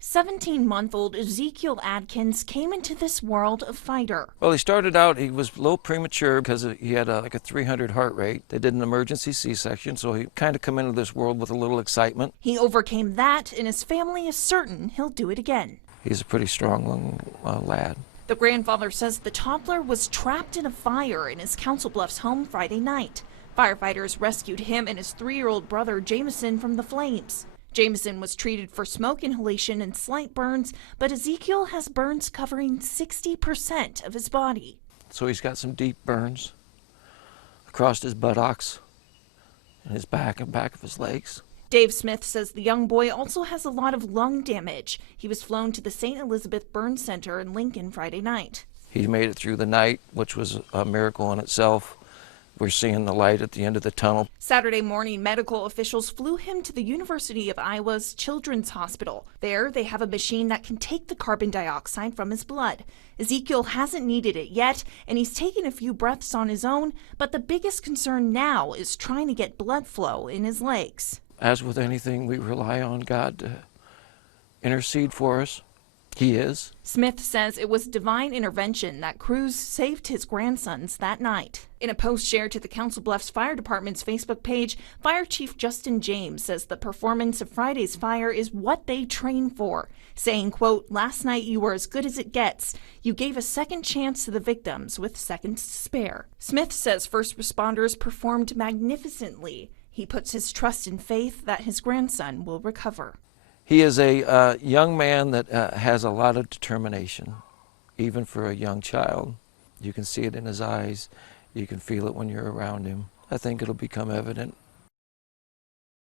17-month-old Ezekiel Adkins came into this world a fighter. Well, he started out, he was a little premature because he had like a 300 heart rate. They did an emergency C-section, so he kind of come into this world with a little excitement. He overcame that, and his family is certain he'll do it again. He's a pretty strong lad. The grandfather says the toddler was trapped in a fire in his Council Bluffs home Friday night. Firefighters rescued him and his 3-year-old brother Jameson from the flames. Jameson was treated for smoke inhalation and slight burns, but Ezekiel has burns covering 60% of his body. So he's got some deep burns across his buttocks and his back and back of his legs. Dave Smith says the young boy also has a lot of lung damage. He was flown to the St. Elizabeth Burn Center in Lincoln Friday night. He made it through the night, which was a miracle in itself. We're seeing the light at the end of the tunnel. Saturday morning, medical officials flew him to the University of Iowa's Children's Hospital. There, they have a machine that can take the carbon dioxide from his blood. Ezekiel hasn't needed it yet, and he's taken a few breaths on his own, but the biggest concern now is trying to get blood flow in his legs. As with anything, we rely on God to intercede for us. He is. Smith says it was divine intervention that crews saved his grandsons that night. In a post shared to the Council Bluffs Fire Department's Facebook page, Fire Chief Justin James says the performance of Friday's fire is what they train for, saying, quote, "Last night you were as good as it gets. You gave a second chance to the victims with seconds to spare." Smith says first responders performed magnificently. He puts his trust in faith that his grandson will recover. He is a young man that has a lot of determination, even for a young child. You can see it in his eyes. You can feel it when you're around him. I think it'll become evident